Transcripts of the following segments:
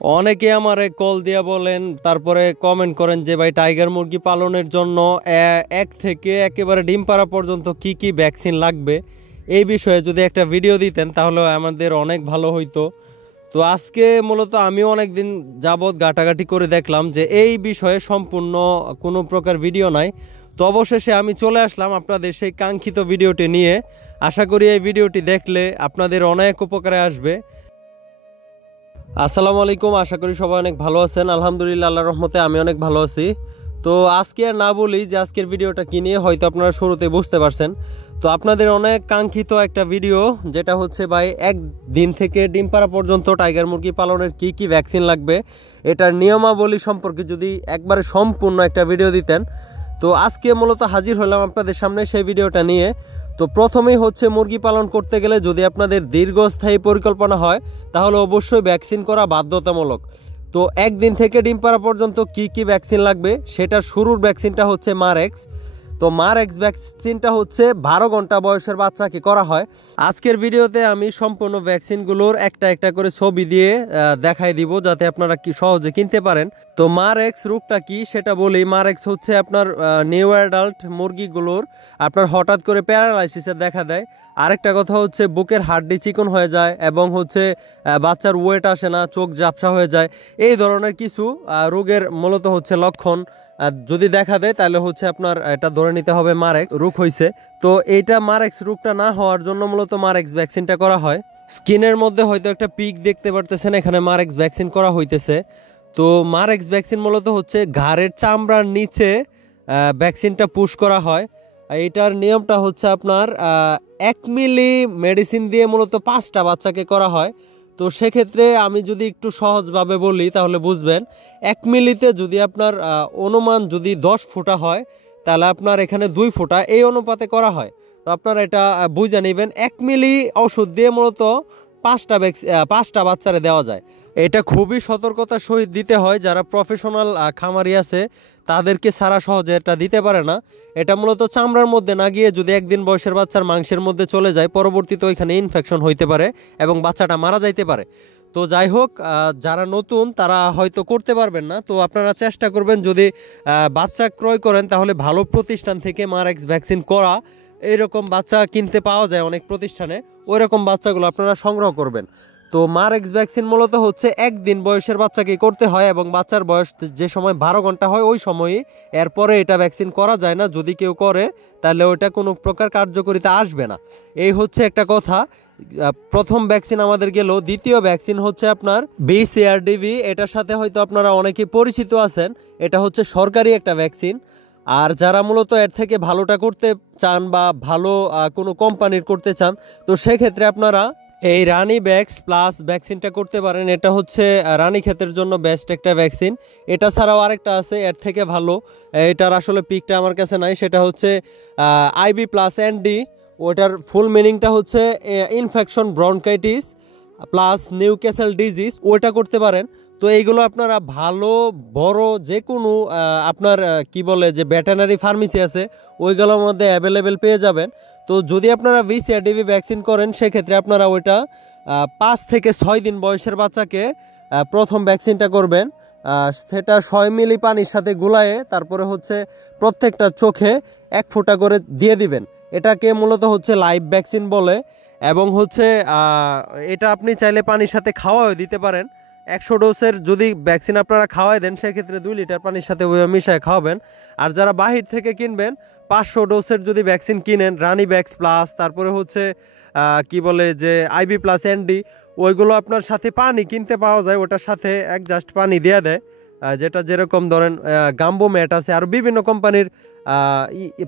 অনেকে আমারে কল দিয়া বলেন, তারপরে কমেন্ট করেন যে ভাই টাইগার মুরগি পালনের জন্য এক থেকে একেবারে ডিম পাড়া পর্যন্ত কি কি ভ্যাকসিন লাগবে এই বিষয়ে যদি একটা ভিডিও দিতেন তাহলে আমাদের অনেক ভালো হইতো। তো আজকে মূলত আমিও অনেক দিন যাবৎ ঘাটাঘাটি করে দেখলাম যে এই বিষয়ে সম্পূর্ণ কোনো প্রকার ভিডিও নাই। তো অবশেষে আমি চলে আসলাম আপনাদের সেই কাঙ্ক্ষিত ভিডিওটি নিয়ে। আশা করি এই ভিডিওটি দেখলে আপনাদের অনেক উপকারে আসবে। আসসালামু আলাইকুম, আশা করি সবাই অনেক ভালো আছেন। আলহামদুলিল্লাহ, আল্লাহর রহমতে আমি অনেক ভালো আছি। তো আজকে আর না বলি যে আজকের ভিডিওটা কি নিয়ে, হয়তো আপনারা শুরুতে বুঝতে পারছেন। তো আপনাদের অনেক কাঙ্ক্ষিত একটা ভিডিও, যেটা হচ্ছে ভাই একদিন থেকে ডিম পাড়া পর্যন্ত টাইগার মুরগি পালনের কি কি ভ্যাকসিন লাগবে এটার নিয়মাবলী সম্পর্কে যদি একবারে সম্পূর্ণ একটা ভিডিও দিতেন। তো আজকে মূলত হাজির হলাম আপনাদের সামনে সেই ভিডিওটা নিয়ে। তো প্রথমেই হচ্ছে মুরগি পালন করতে গেলে যদি আপনাদের দীর্ঘস্থায়ী পরিকল্পনা হয় তাহলে অবশ্যই ভ্যাকসিন করা বাধ্যতামূলক। তো একদিন থেকে ডিম পাড়া পর্যন্ত কি কি ভ্যাকসিন লাগবে সেটার শুরুর ভ্যাকসিনটা হচ্ছে মারএক্স। তো মারএক্স ভ্যাকসিনটা হচ্ছে 12 ঘন্টা বয়সের বাচ্চাকে করা হয়। আজকের ভিডিওতে আমি সম্পূর্ণ ভ্যাকসিনগুলোর একটা একটা করে ছবি দিয়ে দেখাই দিব যাতে আপনারা কি সহজে কিনতে পারেন। তো মারএক্স রোগটা কি সেটা বলি। মারএক্স হচ্ছে আপনার নিউ অ্যাডাল্ট মুরগিগুলোর আপনার হঠাৎ করে প্যারালাইসিসের দেখা দেয়। আরেকটা কথা হচ্ছে বুকের হাড্ডি চিকন হয়ে যায় এবং হচ্ছে বাচ্চার ওয়েট আসে না, চোখ ঝাপসা হয়ে যায়। এই ধরনের কিছু রোগের মূলত হচ্ছে লক্ষণ যদি দেখা দেয় তাহলে হচ্ছে আপনার এটা ধরে নিতে হবে মারএক্স রোগ হয়েছে। তো এইটা মারএক্স রোগটা না হওয়ার জন্য মূলত মারএক্স ভ্যাকসিনটা করা হয়। স্কিনের মধ্যে হয়তো একটা পিক দেখতে পারতেছেন, এখানে মারএক্স ভ্যাকসিন করা হইতেছে। তো মারএক্স ভ্যাকসিন মূলত হচ্ছে ঘাড়ের চামড়ার নিচে ভ্যাকসিনটা পুশ করা হয়। এইটার নিয়মটা হচ্ছে আপনার 1 মিলি মেডিসিন দিয়ে মূলত 5টা বাচ্চাকে করা হয়। তো সেক্ষেত্রে আমি যদি একটু সহজভাবে বলি তাহলে বুঝবেন। 1 মিলিতে যদি আপনার অনুমান যদি 10 ফোঁটা হয় তাহলে আপনার এখানে 2 ফোঁটা এই অনুপাতে করা হয়। তো আপনারা এটা বুঝে নেবেন, 1 মিলি ওষুধ দিয়ে মূলত 5টা বাচ্চারে দেওয়া যায়। এটা খুবই সতর্কতার সহিত দিতে হয়। যারা প্রফেশনাল খামারি আছে তাদেরকে সারা সহজে এটা দিতে পারে না। এটা মূলত চামড়ার মধ্যে না গিয়ে যদি একদিন বয়সের বাচ্চার মাংসের মধ্যে চলে যায় পরবর্তীতে ওইখানে ইনফেকশন হইতে পারে এবং বাচ্চাটা মারা যাইতে পারে। তো যাই হোক, যারা নতুন তারা হয়তো করতে পারবেন না। তো আপনারা চেষ্টা করবেন যদি বাচ্চা ক্রয় করেন তাহলে ভালো প্রতিষ্ঠান থেকে মারএক্স ভ্যাকসিন করা এইরকম বাচ্চা কিনতে পাওয়া যায় অনেক প্রতিষ্ঠানে, ওই রকম বাচ্চাগুলো আপনারা সংগ্রহ করবেন। তো মারএক্স ভ্যাকসিন মূলত হচ্ছে একদিন বয়সের বাচ্চাকে করতে হয় এবং বাচ্চার বয়স যে সময় 12 ঘন্টা হয় ওই সময়ই। এরপরে এটা ভ্যাকসিন করা যায় না, যদি কেউ করে তাহলে ওইটা কোনো প্রকার কার্যকরিতা আসবে না। এই হচ্ছে একটা কথা। প্রথম ভ্যাকসিন আমাদের গেল। দ্বিতীয় ভ্যাকসিন হচ্ছে আপনার বিসিআরডিভি। এটার সাথে হয়তো আপনারা অনেকে পরিচিত আছেন। এটা হচ্ছে সরকারি একটা ভ্যাকসিন। আর যারা মূলত এর থেকে ভালোটা করতে চান বা ভালো কোনো কোম্পানির করতে চান তো সেক্ষেত্রে আপনারা এই রানী ব্যাক্স প্লাস ভ্যাকসিনটা করতে পারেন। এটা হচ্ছে রানী ক্ষেতের জন্য বেস্ট একটা ভ্যাকসিন। এটা ছাড়াও আরেকটা আছে এর থেকে ভালো, এটার আসলে পিকটা আমার কাছে নাই। সেটা হচ্ছে আইবি প্লাস এনডি। ওটার ফুল মিনিংটা হচ্ছে infection bronchitis plus Newcastle disease, ওইটা করতে পারেন। তো এইগুলো আপনারা ভালো বড় যে কোনো আপনার কি বলে যে ভেটেরিনারি ফার্মেসি আছে ওইগুলোর মধ্যে অ্যাভেলেবেল পেয়ে যাবেন। তো যদি আপনারা বিসিআরডিভি ভ্যাকসিন করেন সেক্ষেত্রে আপনারা ওইটা 5 থেকে 6 দিন বয়সের বাচ্চাকে প্রথম ভ্যাকসিনটা করবেন। সেটা 6 মিলি পানির সাথে গুলায়ে তারপরে হচ্ছে প্রত্যেকটা চোখে 1 ফোঁটা করে দিয়ে দিবেন। এটাকে মূলত হচ্ছে লাইভ ভ্যাকসিন বলে। এবং হচ্ছে এটা আপনি চাইলে পানির সাথে খাওয়াও দিতে পারেন। 100 ডোজের যদি ভ্যাকসিন আপনারা খাওয়াই দেন সেক্ষেত্রে 2 লিটার পানির সাথে মিশিয়ে খাওয়াবেন। আর যারা বাহির থেকে কিনবেন 500 ডোজের যদি ভ্যাকসিন কিনেন রানী ব্যাক্স প্লাস তারপরে হচ্ছে কি বলে যে আইবি প্লাস এনডি, ওইগুলো আপনার সাথে পানি কিনতে পাওয়া যায়, ওটার সাথে এক জাস্ট পানি দিয়ে দেয়। যেটা যেরকম ধরেন গাম্বো ম্যাট আছে আর বিভিন্ন কোম্পানির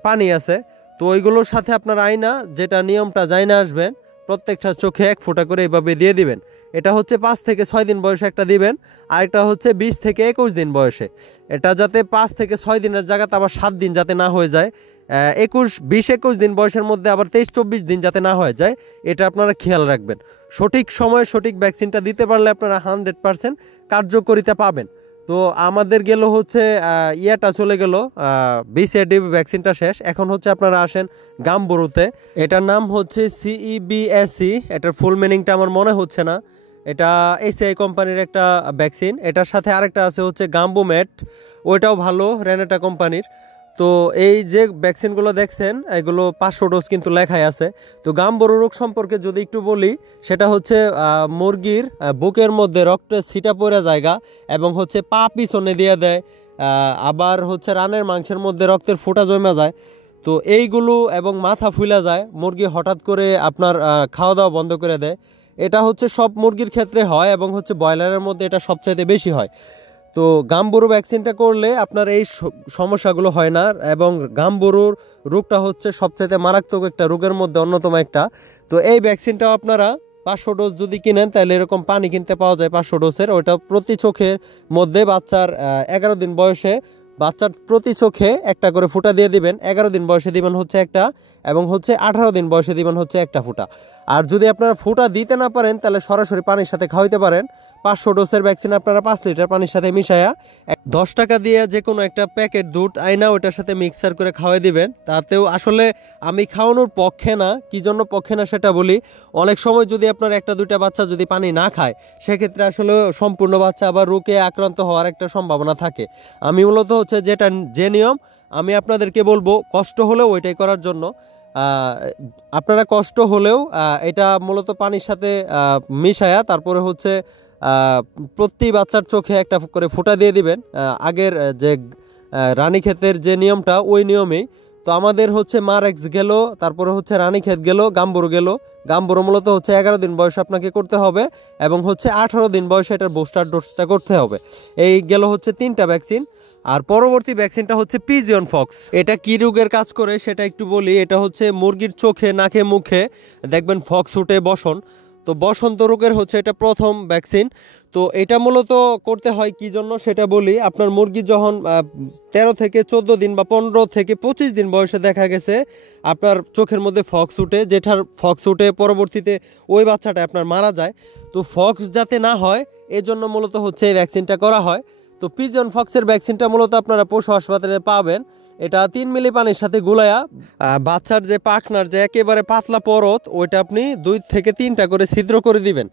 পানি আছে। তো ওইগুলোর সাথে আপনার আইনা যেটা নিয়মটা জাইনা আসবেন প্রত্যেকটা চোখে 1 ফোঁটা করে এইভাবে দিয়ে দিবেন। এটা হচ্ছে 5 থেকে 6 দিন বয়সে একটা দিবেন, আর একটা হচ্ছে 20 থেকে 21 দিন বয়সে। এটা যাতে 5 থেকে 6 দিনের জায়গাতে আবার 7 দিন যাতে না হয়ে যায়, 20-21 দিন বয়সের মধ্যে আবার 23-24 দিন যাতে না হয়ে যায়, এটা আপনারা খেয়াল রাখবেন। সঠিক সময়ে সঠিক ভ্যাকসিনটা দিতে পারলে আপনারা 100% কার্যকারিতা পাবেন। তো আমাদের গেল হচ্ছে ইয়াটা চলে গেল, বিসিআরডিভি ভ্যাকসিনটা শেষ। এখন হচ্ছে আপনারা আসেন গাম্বুরুতে। এটার নাম হচ্ছে সিইবিএসই। এটার ফুল মিনিংটা আমার মনে হচ্ছে না। এটা এসিআই কোম্পানির একটা ভ্যাকসিন। এটার সাথে আরেকটা আছে হচ্ছে গাম্বুমেট, ওইটাও ভালো রেনেটা কোম্পানির। তো এই যে ভ্যাকসিনগুলো দেখছেন এগুলো 500 ডোজ কিন্তু লেখাই আছে। তো গাম্বুরু রোগ সম্পর্কে যদি একটু বলি, সেটা হচ্ছে মুরগির বুকের মধ্যে রক্তের ছিটা পড়ে জায়গা এবং হচ্ছে পা পিছনে দিয়ে দেয়, আবার হচ্ছে রানের মাংসের মধ্যে রক্তের ফোঁটা জমে যায়। তো এইগুলো এবং মাথা ফুলে যায়, মুরগি হঠাৎ করে আপনার খাওয়া দাওয়া বন্ধ করে দেয়। এটা হচ্ছে সব মুরগির ক্ষেত্রে হয় এবং হচ্ছে ব্রয়লারের মধ্যে এটা সবচাইতে বেশি হয়। তো গাম্বুরু ভ্যাকসিনটা করলে আপনার এই সমস্যাগুলো হয় না। এবং গাম্বুরুর রোগটা হচ্ছে সবচাইতে মারাত্মক একটা রোগের মধ্যে অন্যতম একটা। তো এই ভ্যাকসিনটাও আপনারা 500 ডোজ যদি কিনেন তাহলে এরকম পানি কিনতে পাওয়া যায় 500 ডোজের। ওইটা প্রতি চোখের মধ্যে বাচ্চার 11 দিন বয়সে বাচ্চার প্রতি চোখে একটা করে ফুটা দিয়ে দিবেন। 11 দিন বয়সে দিবেন হচ্ছে একটা, এবং হচ্ছে 18 দিন বয়সে দিবেন হচ্ছে একটা ফুটা। আর যদি আপনারা ফুটা দিতে না পারেন তাহলে সরাসরি পানির সাথে খাওয়াইতে পারেন। 500 ডোজের ভ্যাকসিন আপনারা 5 লিটার পানির সাথে মিশায়া 10 টাকা দিয়ে যে কোনো একটা প্যাকেট দুধ আইনা ওইটার সাথে মিক্সার করে খাওয়াই দিবেন। তাতেও আসলে আমি খাওয়ানোর পক্ষে না, কি জন্য পক্ষে না সেটা বলি। অনেক সময় যদি আপনার একটা দুইটা বাচ্চা যদি পানি না খায়, সেক্ষেত্রে আসলে সম্পূর্ণ বাচ্চা আবার রোগে আক্রান্ত হওয়ার একটা সম্ভাবনা থাকে। আমি মূলত হচ্ছে যে নিয়ম আমি আপনাদেরকে বলবো, কষ্ট হলেও ওইটাই করার জন্য। আপনারা কষ্ট হলেও এটা মূলত পানির সাথে মিশায়া তারপরে হচ্ছে প্রতি বাচ্চার চোখে একটা করে ফোঁটা দিয়ে দিবেন। আগের যে রানীক্ষেতের যে নিয়মটা ওই নিয়মেই। তো আমাদের হচ্ছে মারেক্স গেল, তারপরে হচ্ছে রানীক্ষেত গেল, গাম্বুরু গেল। গাম্বুরু মূলত হচ্ছে 11 দিন বয়সে আপনাকে করতে হবে এবং হচ্ছে 18 দিন বয়সে এটার বুস্টার ডোজটা করতে হবে। এই গেল হচ্ছে 3টা ভ্যাকসিন। আর পরবর্তী ভ্যাকসিনটা হচ্ছে পিজিয়ন ফক্স। এটা কি রোগের কাজ করে সেটা একটু বলি। এটা হচ্ছে মুরগির চোখে, নাকে, মুখে দেখবেন ফক্স উঠে বসন। তো বসন্ত রোগের হচ্ছে এটা প্রথম ভ্যাকসিন। তো এটা মূলত করতে হয় কি জন্য সেটা বলি। আপনার মুরগি যখন 13 থেকে 14 দিন বা 15 থেকে 25 দিন বয়সে দেখা গেছে আপনার চোখের মধ্যে ফক্স উঠে, যেটার ফক্স উঠে পরবর্তীতে ওই বাচ্চাটা আপনার মারা যায়। তো ফক্স যাতে না হয় এজন্য মূলত হচ্ছে এই ভ্যাকসিনটা করা হয়। তো পিজন ফক্সের ভ্যাকসিনটা মূলত আপনারা পশু হাসপাতালে পাবেন। এটা 3 মিলি পানির সাথে গুলায়া বাচ্চার যে পাখনার যে একেবারে পাতলা পরত ওইটা আপনি 2 থেকে 3টা করে ছিদ্র করে দিবেন।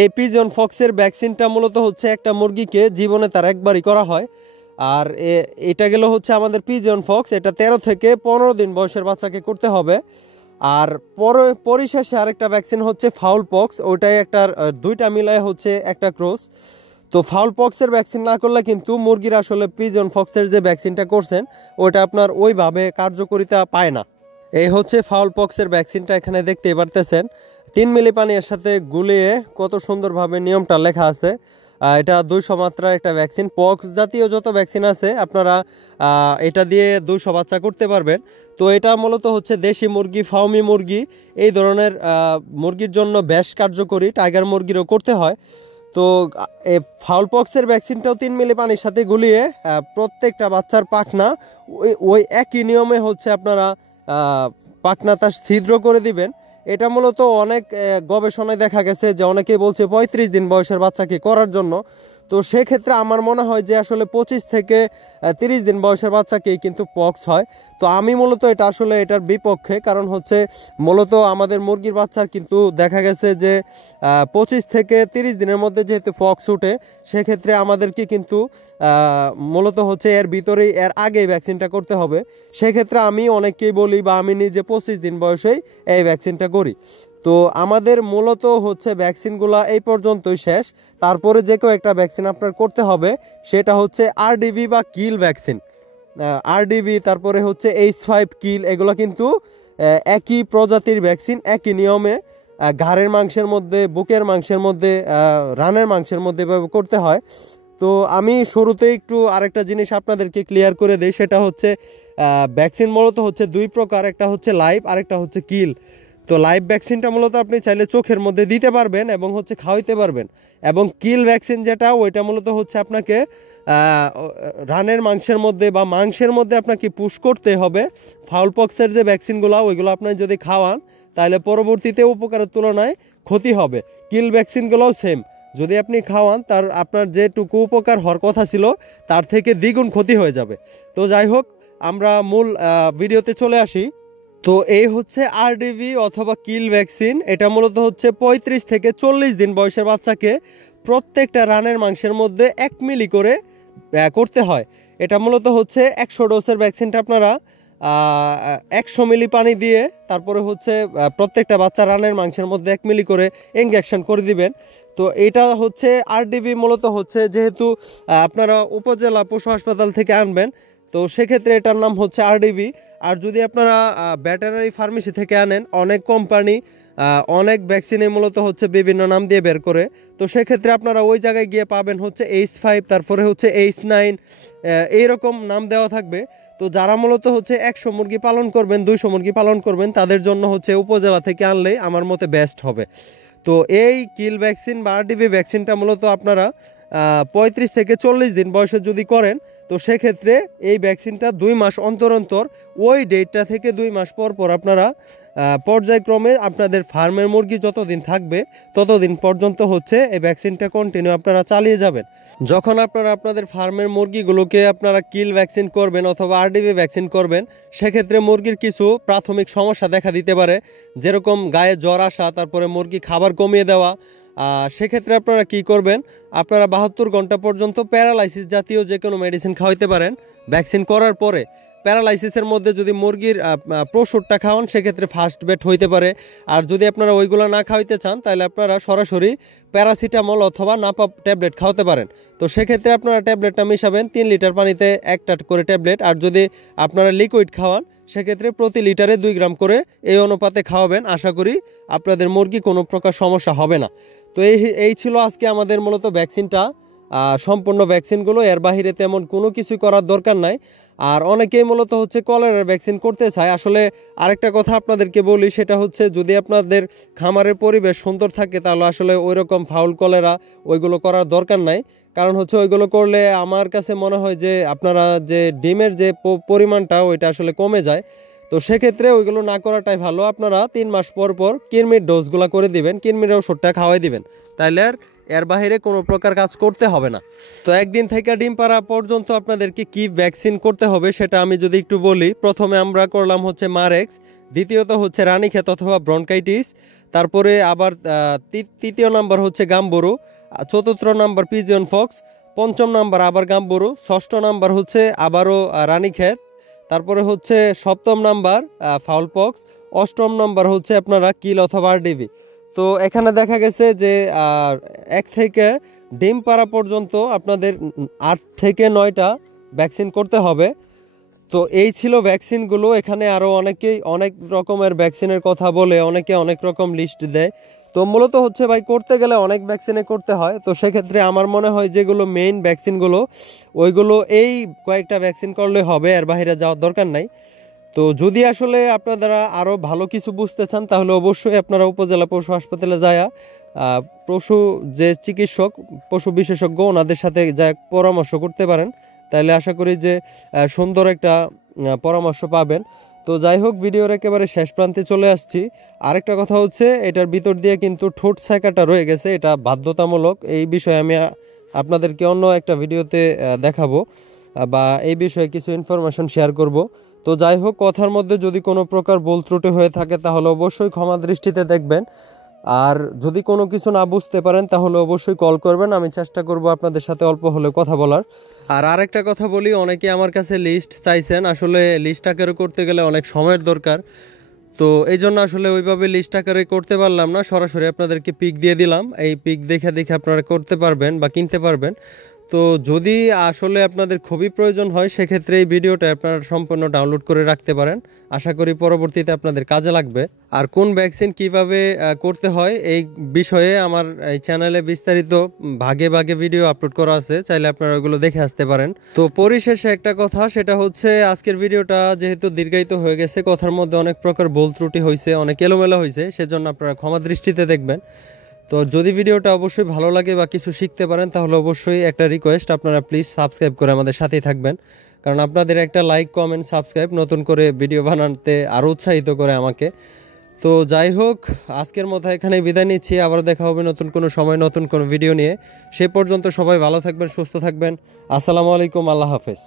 এই পিজন ফক্সের ভ্যাকসিনটা মূলত হচ্ছে একটা মুরগিকে জীবনে তার একবারই করা হয়। আর এটা গেল হচ্ছে আমাদের পিজন ফক্স। এটা 13 থেকে 15 দিন বয়সের বাচ্চাকে করতে হবে। আর পরিশেষে আরেকটা ভ্যাকসিন হচ্ছে ফাউল পক্স। ওইটাই একটা 2টা মিলায় হচ্ছে একটা ক্রস। তো ফাউল পক্সের ভ্যাকসিন না করলে কিন্তু মুরগির আসলে পিজন ফক্সের যে ভ্যাকসিনটা করছেন ওইটা আপনার ওইভাবে কার্যকারিতা পায় না। এই হচ্ছে ফাউল পক্সের ভ্যাকসিনটা, এখানে দেখতেই পারতেছেন 3 মিলি পানির সাথে গুলিয়ে কত সুন্দরভাবে নিয়মটা লেখা আছে। এটা 200 মাত্রা একটা ভ্যাকসিন। পক্স জাতীয় যত ভ্যাকসিন আছে আপনারা এটা দিয়ে 200 বাচ্চা করতে পারবেন। তো এটা মূলত হচ্ছে দেশি মুরগি, ফার্মি মুরগি এই ধরনের মুরগির জন্য বেশ কার্যকরী। টাইগার মুরগিরও করতে হয়। তো ফাউল পক্সের ভ্যাকসিনটাও 3 মিলি পানির সাথে গুলিয়ে প্রত্যেকটা বাচ্চার পাখনা ওই একই নিয়মে হচ্ছে আপনারা পাখনা তার ছিদ্র করে দিবেন। এটা মূলত অনেক গবেষণায় দেখা গেছে যে অনেকেই বলছে 35 দিন বয়সের বাচ্চাকে করার জন্য। তো সেক্ষেত্রে আমার মনে হয় যে আসলে 25 থেকে 30 দিন বয়সের বাচ্চাকেই কিন্তু পক্স হয়। তো আমি মূলত এটা আসলে এটার বিপক্ষে, কারণ হচ্ছে মূলত আমাদের মুরগির বাচ্চার কিন্তু দেখা গেছে যে 25 থেকে 30 দিনের মধ্যে যেহেতু পক্স উঠে, সেক্ষেত্রে আমাদেরকে কিন্তু মূলত হচ্ছে এর ভিতরেই এর আগেই ভ্যাকসিনটা করতে হবে। সেক্ষেত্রে আমি অনেককেই বলি বা আমি নিজে 25 দিন বয়সেই এই ভ্যাকসিনটা করি। তো আমাদের মূলত হচ্ছে ভ্যাকসিনগুলো এই পর্যন্তই শেষ। তারপরে যে কেউ একটা ভ্যাকসিন আপনার করতে হবে, সেটা হচ্ছে আরডিভি বা কিল ভ্যাকসিন। আরডিভি তারপরে হচ্ছে H5 কিল, এগুলো কিন্তু একই প্রজাতির ভ্যাকসিন, একই নিয়মে ঘাড়ের মাংসের মধ্যে, বুকের মাংসের মধ্যে, রানের মাংসের মধ্যে এভাবে করতে হয়। তো আমি শুরুতে একটু আরেকটা জিনিস আপনাদেরকে ক্লিয়ার করে দিই, সেটা হচ্ছে ভ্যাকসিন মূলত হচ্ছে 2 প্রকার, একটা হচ্ছে লাইভ আরেকটা হচ্ছে কিল। তো লাইভ ভ্যাকসিনটা মূলত আপনি চাইলে চোখের মধ্যে দিতে পারবেন এবং হচ্ছে খাওয়াইতে পারবেন। এবং কিল ভ্যাকসিন যেটা ওইটা মূলত হচ্ছে আপনাকে রানের মাংসের মধ্যে বা মাংসের মধ্যে আপনাকে পুশ করতে হবে। ফাউল পক্সের যে ভ্যাকসিনগুলো ওইগুলো আপনার যদি খাওয়ান তাহলে পরবর্তীতে উপকারের তুলনায় ক্ষতি হবে। কিল ভ্যাকসিনগুলোও সেম, যদি আপনি খাওয়ান তার আপনার যেটুকু উপকার হওয়ার কথা ছিল তার থেকে দ্বিগুণ ক্ষতি হয়ে যাবে। তো যাই হোক, আমরা মূল ভিডিওতে চলে আসি। তো এই হচ্ছে আরডিভি অথবা কিল ভ্যাকসিন। এটা মূলত হচ্ছে 35 থেকে 40 দিন বয়সের বাচ্চাকে প্রত্যেকটা রানের মাংসের মধ্যে 1 মিলি করে করতে হয়। এটা মূলত হচ্ছে 100 ডোজের ভ্যাকসিনটা আপনারা 100 মিলি পানি দিয়ে তারপরে হচ্ছে প্রত্যেকটা বাচ্চা রানের মাংসের মধ্যে 1 মিলি করে ইনজেকশন করে দিবেন। তো এটা হচ্ছে আরডিভি মূলত হচ্ছে যেহেতু আপনারা উপজেলা পশু হাসপাতাল থেকে আনবেন, তো সেক্ষেত্রে এটার নাম হচ্ছে আরডিভি। আর যদি আপনারা ভেটেরিনারি ফার্মেসি থেকে আনেন, অনেক কোম্পানি অনেক ভ্যাকসিনে মূলত হচ্ছে বিভিন্ন নাম দিয়ে বের করে, তো সেক্ষেত্রে আপনারা ওই জায়গায় গিয়ে পাবেন হচ্ছে H5, তারপরে হচ্ছে H9, এইরকম নাম দেওয়া থাকবে। তো যারা মূলত হচ্ছে 100 মুরগি পালন করবেন, 200 মুরগি পালন করবেন, তাদের জন্য হচ্ছে উপজেলা থেকে আনলেই আমার মতে বেস্ট হবে। তো এই কিল ভ্যাকসিন বা আরডিভি ভ্যাকসিনটা মূলত আপনারা 35 থেকে 40 দিন বয়সে যদি করেন, তো সেক্ষেত্রে এই ভ্যাকসিনটা 2 মাস অন্তর অন্তর ওই ডেটটা থেকে 2 মাস পর পর আপনারা পর্যায়ক্রমে আপনাদের ফার্মের মুরগি যতদিন থাকবে ততদিন পর্যন্ত হচ্ছে এই ভ্যাকসিনটা কন্টিনিউ আপনারা চালিয়ে যাবেন। যখন আপনারা আপনাদের ফার্মের মুরগিগুলোকে আপনারা কিল ভ্যাকসিন করবেন অথবা আরডিভি ভ্যাকসিন করবেন, সেক্ষেত্রে মুরগির কিছু প্রাথমিক সমস্যা দেখা দিতে পারে, যেরকম গায়ে জ্বর আসা, তারপরে মুরগি খাবার কমিয়ে দেওয়া। সেক্ষেত্রে আপনারা কি করবেন, আপনারা 72 ঘন্টা পর্যন্ত প্যারালাইসিস জাতীয় যে কোনো মেডিসিন খাওয়াইতে পারেন ভ্যাকসিন করার পরে। প্যারালাইসিসের মধ্যে যদি মুরগির প্রসুরটা খাওয়ান, সেক্ষেত্রে ফার্স্ট বেড হইতে পারে। আর যদি আপনারা ওইগুলো না খাওয়াইতে চান, তাহলে আপনারা সরাসরি প্যারাসিটামল অথবা নাপা ট্যাবলেট খাওয়াতে পারেন। তো সেক্ষেত্রে আপনারা ট্যাবলেটটা মিশাবেন 3 লিটার পানিতে 1টা করে ট্যাবলেট। আর যদি আপনারা লিকুইড খাওয়ান, সেক্ষেত্রে প্রতি লিটারে 2 গ্রাম করে এই অনুপাতে খাওয়াবেন। আশা করি আপনাদের মুরগি কোনো প্রকার সমস্যা হবে না। তো এই ছিল আজকে আমাদের মূলত ভ্যাকসিনটা, সম্পূর্ণ ভ্যাকসিনগুলো। এর বাহিরে তেমন কোনো কিছু করার দরকার নাই। আর অনেকেই মূলত হচ্ছে কলেরার ভ্যাকসিন করতে চায়। আসলে আরেকটা কথা আপনাদেরকে বলি, সেটা হচ্ছে যদি আপনাদের খামারের পরিবেশ সুন্দর থাকে, তাহলে আসলে ওই রকম ফাউল কলেরা ওইগুলো করার দরকার নাই। কারণ হচ্ছে ওইগুলো করলে আমার কাছে মনে হয় যে আপনারা যে ডিমের যে পরিমাণটা ওইটা আসলে কমে যায়। তো সেক্ষেত্রে ওইগুলো না করাটাই ভালো। আপনারা 3 মাস পর পর কৃমির ডোজগুলো করে দিবেন, কৃমির ওষুধটা খাওয়াই দিবেন, তাইলে আর এর বাহিরে কোনো প্রকার কাজ করতে হবে না। তো একদিন থেকে ডিম পাড়া পর্যন্ত আপনাদেরকে কি ভ্যাকসিন করতে হবে সেটা আমি যদি একটু বলি। প্রথমে আমরা করলাম হচ্ছে মারেক্স, দ্বিতীয়ত হচ্ছে রানীক্ষেত অথবা ব্রনকাইটিস, তারপরে আবার তৃতীয় নাম্বার হচ্ছে গাম্বুরু, চতুর্থ নাম্বার পিজিয়ন ফক্স, পঞ্চম নাম্বার আবার গাম্বুরু, ষষ্ঠ নাম্বার হচ্ছে আবারও রানীক্ষেত, তারপরে হচ্ছে সপ্তম নাম্বার ফাউলপক্স, অষ্টম নাম্বার হচ্ছে আপনারা কিল অথবা আরডিভি। তো এখানে দেখা গেছে যে 1 থেকে ডিম পাড়া পর্যন্ত আপনাদের 8 থেকে 9টা ভ্যাকসিন করতে হবে। তো এই ছিল ভ্যাকসিনগুলো। এখানে আরও অনেকেই অনেক রকমের ভ্যাকসিনের কথা বলে, অনেকে অনেক রকম লিস্ট দেয়। তো মূলত হচ্ছে ভাই করতে গেলে অনেক ভ্যাকসিনে করতে হয়। তো সেক্ষেত্রে আমার মনে হয় যেগুলো মেইন ভ্যাকসিনগুলো, ওইগুলো এই কয়েকটা ভ্যাকসিন করলে হবে, এর বাইরে যাওয়ার দরকার নাই। তো যদি আসলে আপনারা আরও ভালো কিছু বুঝতে চান, তাহলে অবশ্যই আপনারা উপজেলা পশু হাসপাতালে যায় পশু যে চিকিৎসক, পশু বিশেষজ্ঞ, ওনাদের সাথে যা পরামর্শ করতে পারেন। তাহলে আশা করি যে সুন্দর একটা পরামর্শ পাবেন। তো যাই হোক, ভিডিওর একেবারে শেষ প্রান্তে চলে আসছি। আরেকটা কথা হচ্ছে, এটার ভিতর দিয়ে কিন্তু ঠোঁট ছাঁকাটা রয়ে গেছে, এটা বাধ্যতামূলক। এই বিষয়ে আমি আপনাদেরকে অন্য একটা ভিডিওতে দেখাবো বা এই বিষয়ে কিছু ইনফরমেশন শেয়ার করব। তো যাই হোক, কথার মধ্যে যদি কোনো প্রকার ভুল ত্রুটি হয়ে থাকে তাহলে অবশ্যই ক্ষমা দৃষ্টিতে দেখবেন। আর যদি কোনো কিছু না বুঝতে পারেন তাহলে অবশ্যই কল করবেন, আমি চেষ্টা করব আপনাদের সাথে অল্প হলে কথা বলার। আর আরেকটা কথা বলি, অনেকে আমার কাছে লিস্ট চাইছেন, আসলে লিস্ট আকারে করতে গেলে অনেক সময়ের দরকার। তো এই জন্য আসলে ওইভাবে লিস্ট আকারে করতে পারলাম না, সরাসরি আপনাদেরকে পিক দিয়ে দিলাম। এই পিক দেখে দেখে আপনারা করতে পারবেন বা কিনতে পারবেন। তো যদি আসলে আপনাদের খুবই প্রয়োজন হয়, সেক্ষেত্রে এই ভিডিওটা আপনারা সম্পূর্ণ ডাউনলোড করে রাখতে পারেন। আশা করি পরবর্তীতে আপনাদের কাজে লাগবে। আর কোন ভ্যাকসিন কিভাবে করতে হয় এই বিষয়ে আমার এই চ্যানেলে বিস্তারিত ভাগে ভাগে ভিডিও আপলোড করা আছে, চাইলে আপনারা ওগুলো দেখে আসতে পারেন। তো পরিশেষে একটা কথা, সেটা হচ্ছে আজকের ভিডিওটা যেহেতু দীর্ঘায়িত হয়ে গেছে, কথার মধ্যে অনেক প্রকার ভুল ত্রুটি হয়েছে, অনেক এলোমেলো হয়েছে, সেজন্য আপনারা ক্ষমা দৃষ্টিতে দেখবেন। তো যদি ভিডিওটা অবশ্যই ভালো লাগে বা কিছু শিখতে পারেন, তাহলে অবশ্যই একটা রিকোয়েস্ট, আপনারা প্লিজ সাবস্ক্রাইব করে আমাদের সাথেই থাকবেন। কারণ আপনাদের একটা লাইক, কমেন্ট, সাবস্ক্রাইব নতুন করে ভিডিও বানাতে আরও উৎসাহিত করে আমাকে। তো যাই হোক, আজকের মতো এখানে বিদায় নিচ্ছি। আবার দেখা হবে নতুন কোনো সময় নতুন কোনো ভিডিও নিয়ে। সে পর্যন্ত সবাই ভালো থাকবেন, সুস্থ থাকবেন। আসসালামু আলাইকুম, আল্লাহ হাফেজ।